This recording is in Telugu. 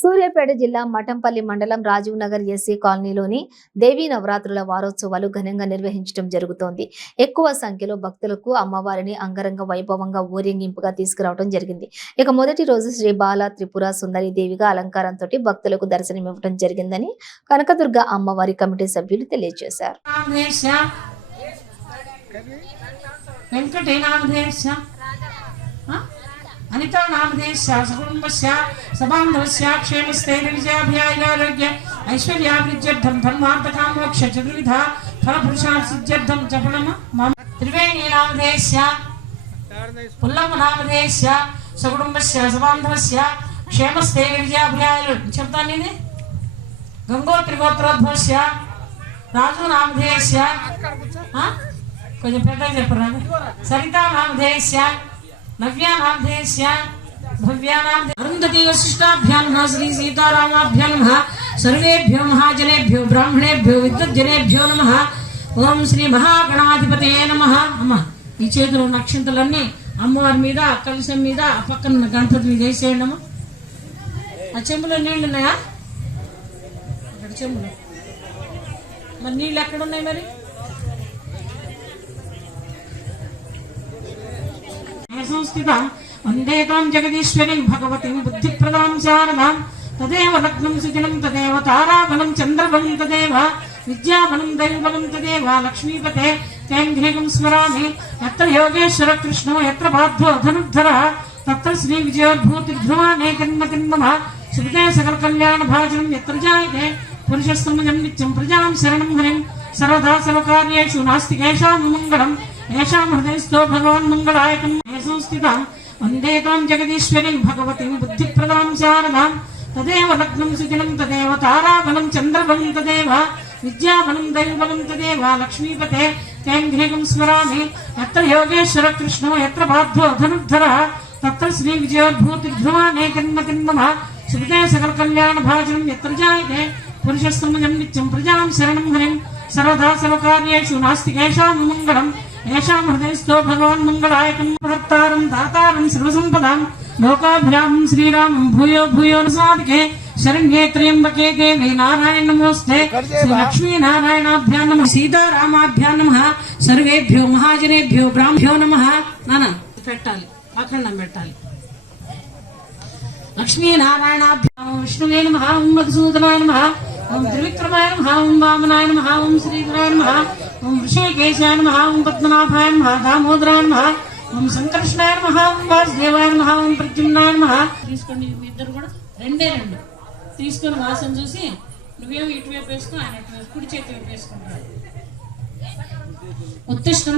సూర్యాపేట జిల్లా మఠంపల్లి మండలం రాజీవ్ నగర్ ఎస్సీ కాలనీలోని దేవీ నవరాత్రుల వారోత్సవాలు ఘనంగా నిర్వహించడం జరుగుతోంది. ఎక్కువ సంఖ్యలో భక్తులకు అమ్మవారిని అంగరంగ వైభవంగా ఊరేగింపుగా తీసుకురావడం జరిగింది. ఇక మొదటి రోజు శ్రీ బాల త్రిపుర సుందరి దేవిగా అలంకారంతో భక్తులకు దర్శనమివ్వడం జరిగిందని కనకదుర్గ అమ్మవారి కమిటీ సభ్యులు తెలియజేశారు. నామధేశ వెంకటే నామధేశ సబాంధవస్య క్షేమస్థైర్య విజయాభ్యాయోగ్య ఐశ్వర్యాభివృద్ధ్యర్థం ధర్మార్థకామోక్ష చతుర్విధ ఫలపురుషార్థసిద్ధ్యర్థం జపణమ మమ త్రివేణీ నామధేశ పుల్లమ్మ నామధేశ సకుటుంబస్య సబాంధవస్య క్షేమస్థైర్య విజయాభ్యాయులు చెప్తాను ఇది గంగోత్రి గోత్రోద్భవస్య రాజు నామధేయస్య కొంచెం పెద్దగా చెప్పరాదు సరితా నామధేయస్య నవ్యా నామధేయస్య భవ్యా అరుంధతి వశిష్టాభ్యాం నమః శ్రీ సీతారామాభ్యాం నమః సర్వేభ్యో మహాజనేభ్యో బ్రాహ్మణేభ్యో విద్వజ్జనేభ్యో నమః ఓం శ్రీ మహాగణాధిపతయే నమః అమ్మ ఈ చేతిలో నక్షత్రాలన్నీ అమ్మవారి మీద కలశం మీద పక్కన ఉన్న గణపతి మీద వేసేయండి అమ్మ. ఆ చెంబులో నీళ్ళు ఉన్నాయా? అక్కడ చెంబులు. మరి నీళ్ళు ఎక్కడున్నాయి మరి? సంస్థిత వందే వందేతాం జగదీశ్వరీం భగవతిం బుద్ధిప్రదాం శారదాం తదేవ లగ్నం సుజనం తదేవ తారాబలం చంద్రబలం తదేవ విద్యాబలం దైవబలం తదేవ లక్ష్మీపతే తేంఘ్రీగం స్మరామి ఎత్ర యోగేశ్వర కృష్ణో ఎత్ర బాధ్వో ధనుర్ధర తత్ర శ్రీ విజయోద్భూతిర్ధ్రువానే కన్మకన్మమ శ్రుతే సకల కళ్యాణ భాజనం ఎత్ర జాయతే పురుషస్తమజం నిత్యం ప్రజాం శరణం హరిం సర్వదా సర్వకార్యేషు నాస్తి కేషాం మంగళం ఏషాం హృదయస్థో భగవాన్ మంగళాయకం సంస్థితాం వందే తాం జగదీశ్వరీం భగవతిం బుద్ధిప్రదాం శారదాం తదేవ లగ్నం సుజనం తదేవ తారాబలం చంద్రబలం తదేవ విద్యాబలం దైవబలం తదేవ లక్ష్మీపతే తేంఘ్రీగం స్మరామి ఎత్ర యోగేశ్వర కృష్ణో ఎత్ర బాధ్వో ధనుర్ధర తత్ర శ్రీ విజయోద్భూతిర్ధ్రువానే కన్మకన్మమ శృతే సకల కళ్యాణ భాజనం ఎత్ర జాయతే పురుషస్తమయం నిత్యం ప్రజాం శరణం హరిం సర్వదా సర్వకార్యేషు నాస్తి కేషాం మంగళం ఏషాం హృదయస్థో భగవాన్ మంగళాయకం భర్తారం దాతారం సర్వసంపదాం లోకాభిరామం శ్రీరామం భూయో భూయో సాధికే శరణ్యే త్ర్యంబకే దేవి నారాయణ నమోస్తే శ్రీ లక్ష్మీ నారాయణాభ్యాం నమ సీతారామాభ్యాం నమ సర్వేభ్యో మహాజనేభ్యో బ్రాహ్మ్యో నమ నాన్న పెట్టాలి. అఖండం పెట్టాలి. లక్ష్మీనారాయణాభ్యాం విష్ణువే నమ ఓం మధుసూదనాయ నమ ఓం త్రివిక్రమాయ నమ ఓం వామనాయ నమ ఓం శ్రీధరాయ నమ ఓం ఋషికేశాయ నమ ఓం పద్మనాభాయ నమ దామోదరాయ నమ ఓం సంకర్షణాయ నమ ఓం వాసుదేవాయ నమ ఓం ప్రద్యుమ్నాయ నమ. తీసుకోండి మీ ఇద్దరు కూడా రెండే రెండు. తీసుకొని వాసన చూసి నువ్వేం ఇటువైపు వేసుకో ఆయన కుడి చేతి వైపు వేసుకుంటాడు. ఉత్తిష్టం